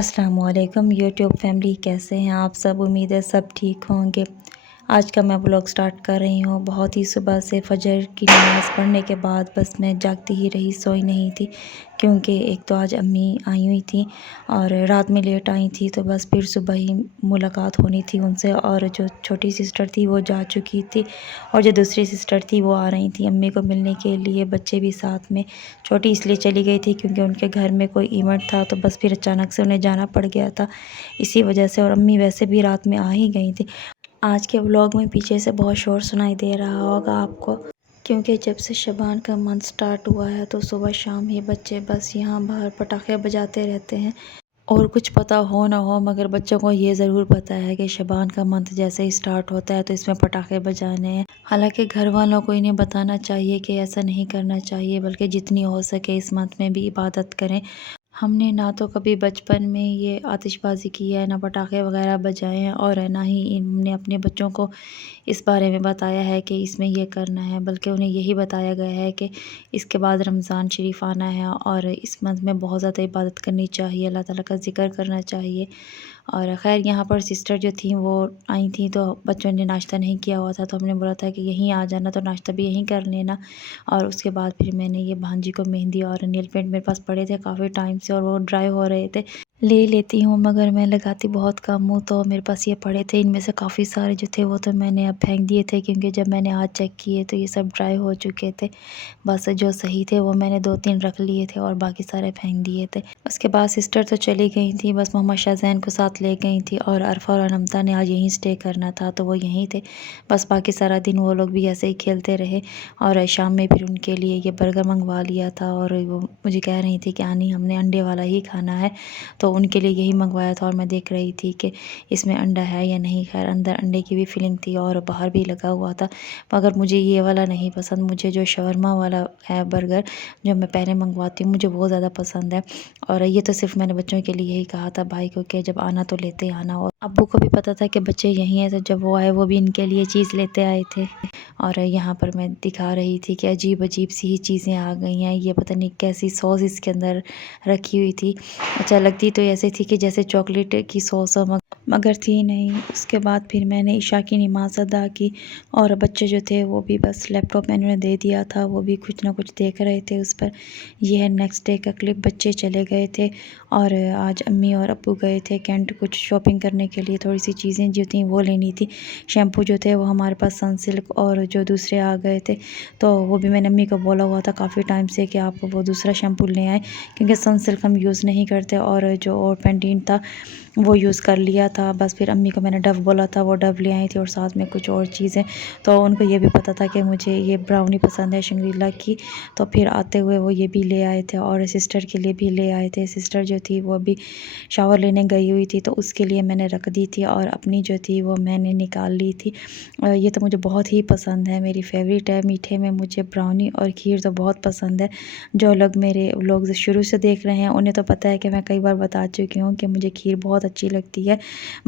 अस्सलामुअलैकुम YouTube family, कैसे हैं आप सब। उम्मीद है सब ठीक होंगे। आज का मैं ब्लॉग स्टार्ट कर रही हूँ। बहुत ही सुबह से फजर की नमाज़ पढ़ने के बाद बस मैं जागती ही रही, सोई नहीं थी, क्योंकि एक तो आज अम्मी आई हुई थी और रात में लेट आई थी, तो बस फिर सुबह ही मुलाकात होनी थी उनसे। और जो छोटी सिस्टर थी वो जा चुकी थी और जो दूसरी सिस्टर थी वो आ रही थी अम्मी को मिलने के लिए। बच्चे भी साथ में। छोटी इसलिए चली गई थी क्योंकि उनके घर में कोई इवेंट था, तो बस फिर अचानक से उन्हें जाना पड़ गया था इसी वजह से। और अम्मी वैसे भी रात में आ ही गई थी। आज के व्लॉग में पीछे से बहुत शोर सुनाई दे रहा होगा आपको, क्योंकि जब से शबान का मंथ स्टार्ट हुआ है तो सुबह शाम ही बच्चे बस यहाँ बाहर पटाखे बजाते रहते हैं। और कुछ पता हो ना हो, मगर बच्चों को ये ज़रूर पता है कि शबान का मंथ जैसे ही स्टार्ट होता है तो इसमें पटाखे बजाने हैं। हालांकि घर वालों को इन्हें बताना चाहिए कि ऐसा नहीं करना चाहिए, बल्कि जितनी हो सके इस मंथ में भी इबादत करें। हमने ना तो कभी बचपन में ये आतिशबाज़ी की है, ना पटाखे वगैरह बजाए हैं, और ना ही हमने अपने बच्चों को इस बारे में बताया है कि इसमें ये करना है, बल्कि उन्हें यही बताया गया है कि इसके बाद रमज़ान शरीफ आना है और इस मंथ में बहुत ज़्यादा इबादत करनी चाहिए, अल्लाह ताला का ज़िक्र करना चाहिए। और ख़ैर यहाँ पर सिस्टर जो थी वो आई थी, तो बच्चों ने नाश्ता नहीं किया हुआ था, तो हमने बोला था कि यहीं आ जाना, तो नाश्ता भी यहीं कर लेना। और उसके बाद फिर मैंने ये भांजी को मेहंदी और नेल पेंट मेरे पास पड़े थे काफ़ी टाइम से और वो ड्राई हो रहे थे। ले लेती हूँ मगर मैं लगाती बहुत कम हूँ, तो मेरे पास ये पड़े थे। इनमें से काफ़ी सारे जो थे वो तो मैंने अब फेंक दिए थे, क्योंकि जब मैंने आज चेक किए तो ये सब ड्राई हो चुके थे। बस जो सही थे वो मैंने 2-3 रख लिए थे और बाकी सारे फेंक दिए थे। उसके बाद सिस्टर तो चली गई थी, बस मोहम्मद शाहज़ैन को साथ ले गई थी और अरफा और अनमता ने आज यहीं स्टे करना था, तो वो यहीं थे। बस बाकी सारा दिन वो लोग भी ऐसे ही खेलते रहे। और शाम में फिर उनके लिए ये बर्गर मंगवा लिया था और वो मुझे कह रही थी कि आनी हमने अंडे वाला ही खाना है, तो उनके लिए यही मंगवाया था। और मैं देख रही थी कि इसमें अंडा है या नहीं। खैर अंदर अंडे की भी फिलिंग थी और बाहर भी लगा हुआ था, मगर मुझे ये वाला नहीं पसंद। मुझे जो शवरमा वाला है बर्गर, जो मैं पहले मंगवाती हूँ, मुझे वो ज़्यादा पसंद है। और ये तो सिर्फ मैंने बच्चों के लिए यही कहा था भाई को कि जब आना तो लेते आना। और अब्बू को भी पता था कि बच्चे यहीं हैं, तो जब वो आए वो भी इनके लिए चीज़ लेते आए थे। और यहाँ पर मैं दिखा रही थी कि अजीब अजीब सी ही चीज़ें आ गई हैं। ये पता नहीं कैसी सॉस इसके अंदर रखी हुई थी। अच्छा, लगती तो ऐसे थी कि जैसे चॉकलेट की सॉस हो, मगर थी नहीं। उसके बाद फिर मैंने इशा की नमाज अदा की और बच्चे जो थे वो भी बस लैपटॉप मैंने उन्हें दे दिया था, वो भी कुछ ना कुछ देख रहे थे उस पर। यह है नेक्स्ट डे का क्लिप। बच्चे चले गए थे और आज अम्मी और अब्बू गए थे कैंट कुछ शॉपिंग करने के लिए। थोड़ी सी चीज़ें जो थी वो लेनी थी। शैम्पू जो थे वो हमारे पास सनसिल्क और जो दूसरे आ गए थे, तो वो भी मैंने अम्मी को बोला हुआ था काफ़ी टाइम से कि आप वो दूसरा शैम्पू ले आए, क्योंकि सनसिल्क हम यूज़ नहीं करते और जो और पेंटीन था वो यूज़ कर लिया था। बस फिर अम्मी को मैंने डव बोला था, वो डव ले आई थी और साथ में कुछ और चीज़ें। तो उनको ये भी पता था कि मुझे ये ब्राउनी पसंद है शंग्रीला की, तो फिर आते हुए वो ये भी ले आए थे और सिस्टर के लिए भी ले आए थे। सिस्टर जो थी वो अभी शावर लेने गई हुई थी, तो उसके लिए मैंने रख दी थी और अपनी जो थी वो मैंने निकाल ली थी। ये तो मुझे बहुत ही पसंद है, मेरी फेवरेट है। मीठे में मुझे ब्राउनी और खीर तो बहुत पसंद है। जो लोग मेरे व्लॉग्स शुरू से देख रहे हैं उन्हें तो पता है कि मैं कई बार बता चुकी हूँ कि मुझे खीर बहुत अच्छी लगती है,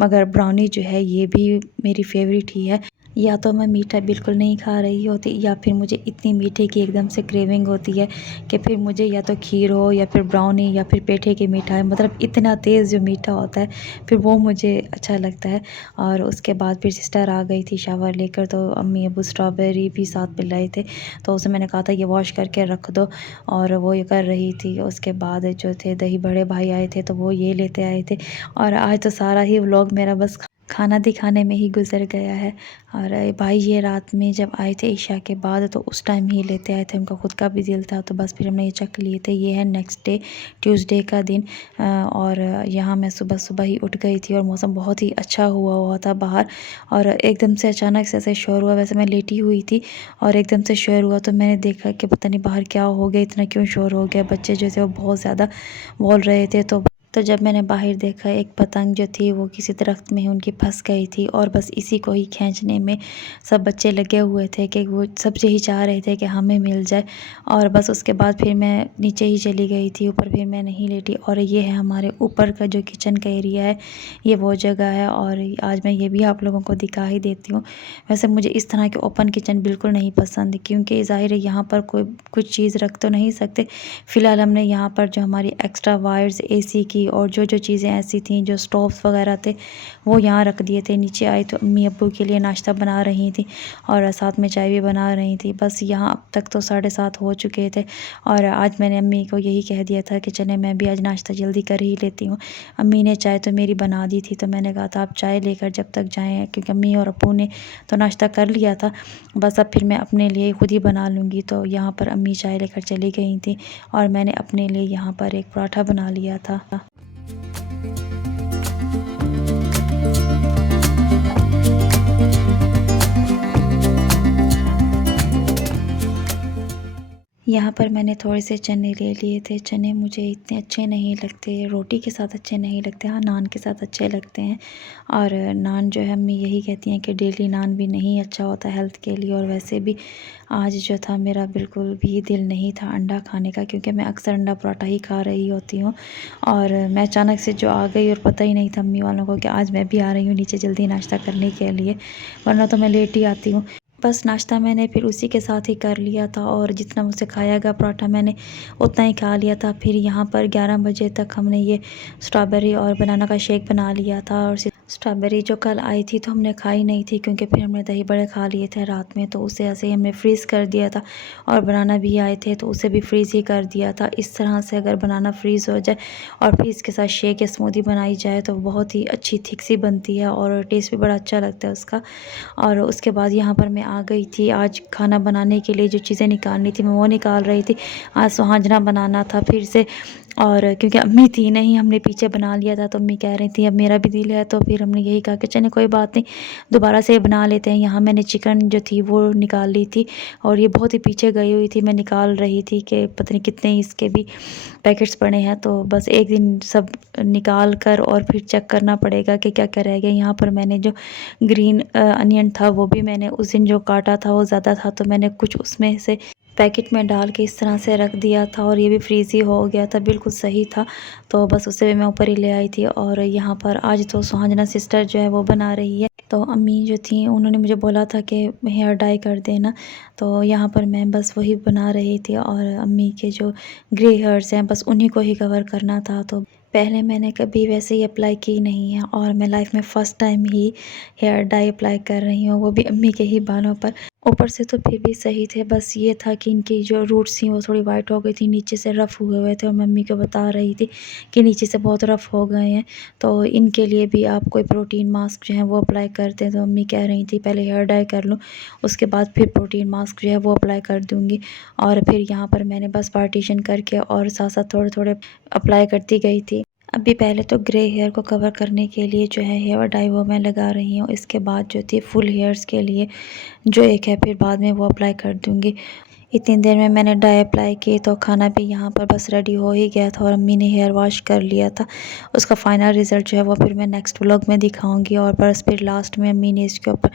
मगर ब्राउनी जो है ये भी मेरी फेवरेट ही है। या तो मैं मीठा बिल्कुल नहीं खा रही होती, या फिर मुझे इतनी मीठे की एकदम से क्रेविंग होती है कि फिर मुझे या तो खीर हो या फिर ब्राउनी या फिर पेठे की मिठाई, मतलब इतना तेज़ जो मीठा होता है फिर वो मुझे अच्छा लगता है। और उसके बाद फिर सिस्टर आ गई थी शावर लेकर, तो अम्मी अबू स्ट्रॉबेरी भी साथ में लाए थे, तो उसे मैंने कहा था ये वॉश करके रख दो, और वो ये कर रही थी। उसके बाद जो थे दही बड़े भाई आए थे, तो वो ये लेते आए थे। और आज तो सारा ही व्लॉग मेरा बस खाना दिखाने में ही गुजर गया है। और भाई ये रात में जब आए थे ईशा के बाद, तो उस टाइम ही लेते आए थे, उनका खुद का भी दिल था, तो बस फिर हमने ये चख लिए थे। ये है नेक्स्ट डे ट्यूसडे का दिन। और यहाँ मैं सुबह सुबह ही उठ गई थी और मौसम बहुत ही अच्छा हुआ हुआ था बाहर, और एकदम से अचानक से ऐसे शोर हुआ। वैसे मैं लेटी हुई थी और एकदम से शोर हुआ, तो मैंने देखा कि पता नहीं बाहर क्या हो गया, इतना क्यों शोर हो गया। बच्चे जो थे वो बहुत ज़्यादा बोल रहे थे, तो जब मैंने बाहर देखा, एक पतंग जो थी वो किसी दरख्त में उनकी फंस गई थी, और बस इसी को ही खींचने में सब बच्चे लगे हुए थे कि वो सब यही चाह रहे थे कि हमें मिल जाए। और बस उसके बाद फिर मैं नीचे ही चली गई थी, ऊपर फिर मैं नहीं लेटी। और ये है हमारे ऊपर का जो किचन का एरिया है, ये वो जगह है, और आज मैं ये भी आप लोगों को दिखा ही देती हूँ। वैसे मुझे इस तरह के ओपन किचन बिल्कुल नहीं पसंद, क्योंकि ज़ाहिर है यहाँ पर कोई कुछ चीज़ रख तो नहीं सकते। फ़िलहाल हमने यहाँ पर जो हमारी एक्स्ट्रा वायर्स AC की थी और जो जो चीज़ें ऐसी थी, जो स्टोव्स वगैरह थे वो यहाँ रख दिए थे। नीचे आई तो अम्मी अब्बू के लिए नाश्ता बना रही थी और साथ में चाय भी बना रही थी। बस यहाँ अब तक तो 7:30 हो चुके थे और आज मैंने अम्मी को यही कह दिया था कि चले मैं भी आज नाश्ता जल्दी कर ही लेती हूँ। अम्मी ने चाय तो मेरी बना दी थी, तो मैंने कहा था आप चाय लेकर जब तक जाएँ, क्योंकि अम्मी और अब्बू ने तो नाश्ता कर लिया था, बस अब फिर मैं अपने लिए खुद ही बना लूँगी। तो यहाँ पर अम्मी चाय लेकर चली गई थी और मैंने अपने लिए यहाँ पर एक पराठा बना लिया था। यहाँ पर मैंने थोड़े से चने ले लिए थे। चने मुझे इतने अच्छे नहीं लगते, रोटी के साथ अच्छे नहीं लगते, हाँ नान के साथ अच्छे लगते हैं। और नान जो है अम्मी यही कहती हैं कि डेली नान भी नहीं अच्छा होता हेल्थ के लिए। और वैसे भी आज जो था मेरा बिल्कुल भी दिल नहीं था अंडा खाने का, क्योंकि मैं अक्सर अंडा पराठा ही खा रही होती हूँ। और मैं अचानक से जो आ गई और पता ही नहीं था अम्मी वालों को कि आज मैं भी आ रही हूँ नीचे जल्दी नाश्ता करने के लिए, वरना तो मैं लेट ही आती हूँ। बस नाश्ता मैंने फिर उसी के साथ ही कर लिया था और जितना मुझसे खाया गया पराठा मैंने उतना ही खा लिया था। फिर यहाँ पर 11 बजे तक हमने ये स्ट्रॉबेरी और बनाना का शेक बना लिया था। और स्ट्रॉबेरी जो कल आई थी तो हमने खाई नहीं थी, क्योंकि फिर हमने दही बड़े खा लिए थे रात में, तो उसे ऐसे ही हमने फ्रीज़ कर दिया था। और बनाना भी आए थे तो उसे भी फ्रीज़ ही कर दिया था। इस तरह से अगर बनाना फ्रीज़ हो जाए और फिर इसके साथ शेक या स्मूदी बनाई जाए तो बहुत ही अच्छी थिक सी बनती है और टेस्ट भी बड़ा अच्छा लगता है उसका। और उसके बाद यहाँ पर मैं आ गई थी आज खाना बनाने के लिए। जो चीज़ें निकालनी थी मैं वो निकाल रही थी। आज सुहाजना बनाना था फिर से, और क्योंकि अम्मी थी नहीं, हमने पीछे बना लिया था, तो अम्मी कह रही थी अब मेरा भी दिल है, तो फिर हमने यही कहा कि चलिए कोई बात नहीं दोबारा से बना लेते हैं। यहाँ मैंने चिकन जो थी वो निकाल ली थी और ये बहुत ही पीछे गई हुई थी, मैं निकाल रही थी कि पता नहीं कितने इसके भी पैकेट्स पड़े हैं। तो बस एक दिन सब निकाल कर और फिर चेक करना पड़ेगा कि क्या क्या रह गया। यहाँ पर मैंने जो ग्रीन अनियन था वो भी मैंने उस दिन जो काटा था वो ज़्यादा था, तो मैंने कुछ उसमें से पैकेट में डाल के इस तरह से रख दिया था और ये भी फ्रीज़ ही हो गया था, बिल्कुल सही था। तो बस उसे भी मैं ऊपर ही ले आई थी। और यहाँ पर आज तो सुहाजना सिस्टर जो है वो बना रही है, तो अम्मी जो थी उन्होंने मुझे बोला था कि हेयर डाई कर देना, तो यहाँ पर मैं बस वही बना रही थी। और अम्मी के जो ग्रे हेयर्स हैं बस उन्हीं को ही कवर करना था। तो पहले मैंने कभी वैसे ही अप्लाई की नहीं है और मैं लाइफ में फ़र्स्ट टाइम ही हेयर डाई अप्लाई कर रही हूँ, वो भी अम्मी के ही बालों पर। ऊपर से तो फिर भी सही थे, बस ये था कि इनकी जो रूट्स थी वो थोड़ी वाइट हो गई थी, नीचे से रफ़ हुए हुए थे और मम्मी को बता रही थी कि नीचे से बहुत रफ़ हो गए हैं, तो इनके लिए भी आप कोई प्रोटीन मास्क जो है वो अप्लाई करते हैं। तो मम्मी कह रही थी पहले हेयर डाई कर लूँ, उसके बाद फिर प्रोटीन मास्क जो है वो अप्लाई कर दूँगी। और फिर यहाँ पर मैंने बस पार्टीशन करके और साथ साथ थोड़े थोड़े अप्लाई करती गई थी। अभी पहले तो ग्रे हेयर को कवर करने के लिए जो है हेयर डाई वो मैं लगा रही हूँ, इसके बाद जो थी फुल हेयर्स के लिए जो एक है फिर बाद में वो अप्लाई कर दूँगी। इतनी देर में मैंने डाई अप्लाई की तो खाना भी यहाँ पर बस रेडी हो ही गया था और अम्मी ने हेयर वॉश कर लिया था। उसका फाइनल रिज़ल्ट जो है वो फिर मैं नेक्स्ट व्लॉग में दिखाऊंगी। और बस फिर लास्ट में अम्मी ने इसके ऊपर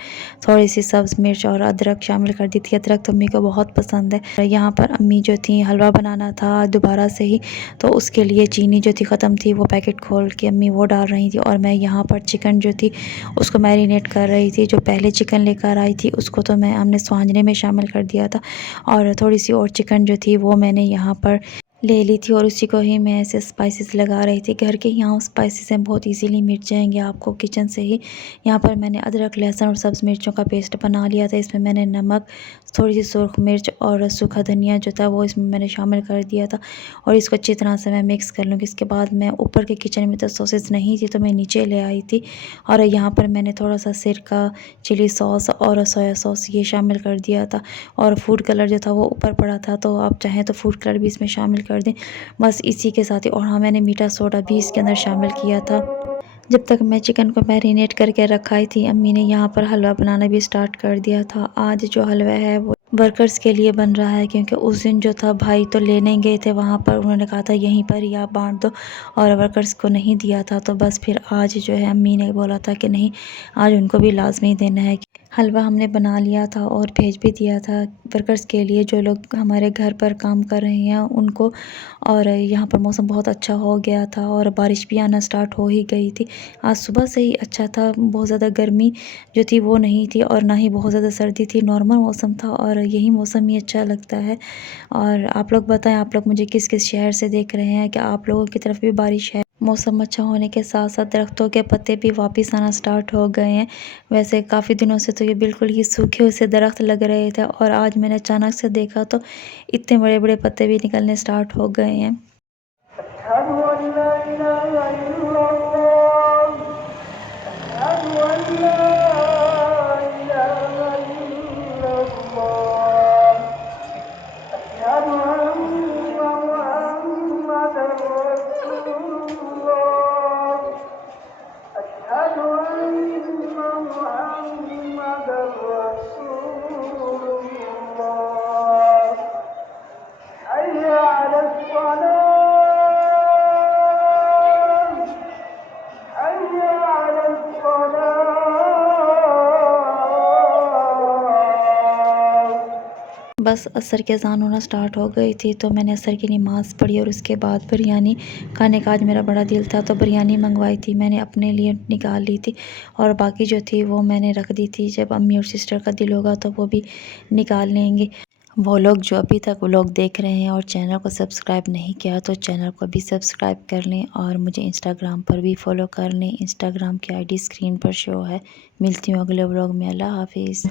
थोड़ी सी सब्ज़ मिर्च और अदरक शामिल कर दी थी। अदरक तो अम्मी को बहुत पसंद है। और यहाँ पर अम्मी जो थी हलवा बनाना था दोबारा से ही, तो उसके लिए चीनी जो थी ख़त्म थी, वो पैकेट खोल के अम्मी वो डाल रही थी और मैं यहाँ पर चिकन जो थी उसको मैरिनेट कर रही थी। जो पहले चिकन लेकर आई थी उसको तो हमने सुहांजने में शामिल कर दिया था और थोड़ी सी और चिकन जो थी वो मैंने यहाँ पर ले ली थी और उसी को ही मैं ऐसे स्पाइसेस लगा रही थी। घर के यहाँ स्पाइसेस हैं, बहुत इजीली मिट जाएंगे आपको किचन से ही। यहाँ पर मैंने अदरक लहसुन और सब्ज़ मिर्चों का पेस्ट बना लिया था। इसमें मैंने नमक, थोड़ी सी सुरख मिर्च और सूखा धनिया जो था वो इसमें मैंने शामिल कर दिया था और इसको अच्छी तरह से मैं मिक्स कर लूँगी। इसके बाद मैं ऊपर के किचन में तो सॉसेस नहीं थी तो मैं नीचे ले आई थी और यहाँ पर मैंने थोड़ा सा सिरका, चिली सॉस और सोया सॉस ये शामिल कर दिया था और फूड कलर जो था वो ऊपर पड़ा था, तो आप चाहें तो फूड कलर भी इसमें शामिल कर दें। बस इसी के साथ ही और हाँ मैंने मीठा सोडा भी इसके अंदर शामिल किया था। जब तक मैं चिकन को मैरिनेट करके रखाई थी अम्मी ने यहाँ पर हलवा बनाना भी स्टार्ट कर दिया था। आज जो हलवा है वो वर्कर्स के लिए बन रहा है, क्योंकि उस दिन जो था भाई तो लेने गए थे वहाँ पर, उन्होंने कहा था यहीं पर ही आप बांट दो और वर्कर्स को नहीं दिया था। तो बस फिर आज जो है अम्मी ने बोला था कि नहीं आज उनको भी लाजमी देना है। हलवा हमने बना लिया था और भेज भी दिया था वर्कर्स के लिए जो लोग हमारे घर पर काम कर रहे हैं उनको। और यहाँ पर मौसम बहुत अच्छा हो गया था और बारिश भी आना स्टार्ट हो ही गई थी। आज सुबह से ही अच्छा था, बहुत ज़्यादा गर्मी जो थी वो नहीं थी और ना ही बहुत ज़्यादा सर्दी थी, नॉर्मल मौसम था और यही मौसम ही अच्छा लगता है। और आप लोग बताएं आप लोग मुझे किस किस शहर से देख रहे हैं, क्या आप लोगों की तरफ भी बारिश है? मौसम अच्छा होने के साथ साथ दरख्तों के पत्ते भी वापस आना स्टार्ट हो गए हैं। वैसे काफ़ी दिनों से तो ये बिल्कुल ही सूखे हुए से दरख्त लग रहे थे और आज मैंने अचानक से देखा तो इतने बड़े-बड़े पत्ते भी निकलने स्टार्ट हो गए हैं। बस असर की अज़ान होना स्टार्ट हो गई थी तो मैंने असर की नमाज़ पढ़ी और उसके बाद बिरयानी खाने का आज मेरा बड़ा दिल था तो बिरयानी मंगवाई थी मैंने अपने लिए निकाल ली थी और बाकी जो थी वो मैंने रख दी थी। जब अम्मी और सिस्टर का दिल होगा तो वो भी निकाल लेंगे। वो लोग जो अभी तक वो लोग देख रहे हैं और चैनल को सब्सक्राइब नहीं किया तो चैनल को भी सब्सक्राइब कर लें और मुझे इंस्टाग्राम पर भी फॉलो कर लें। इंस्टाग्राम की आईडी स्क्रीन पर शो है। मिलती हूँ अगले व्लॉग में। अल्लाह हाफिज़।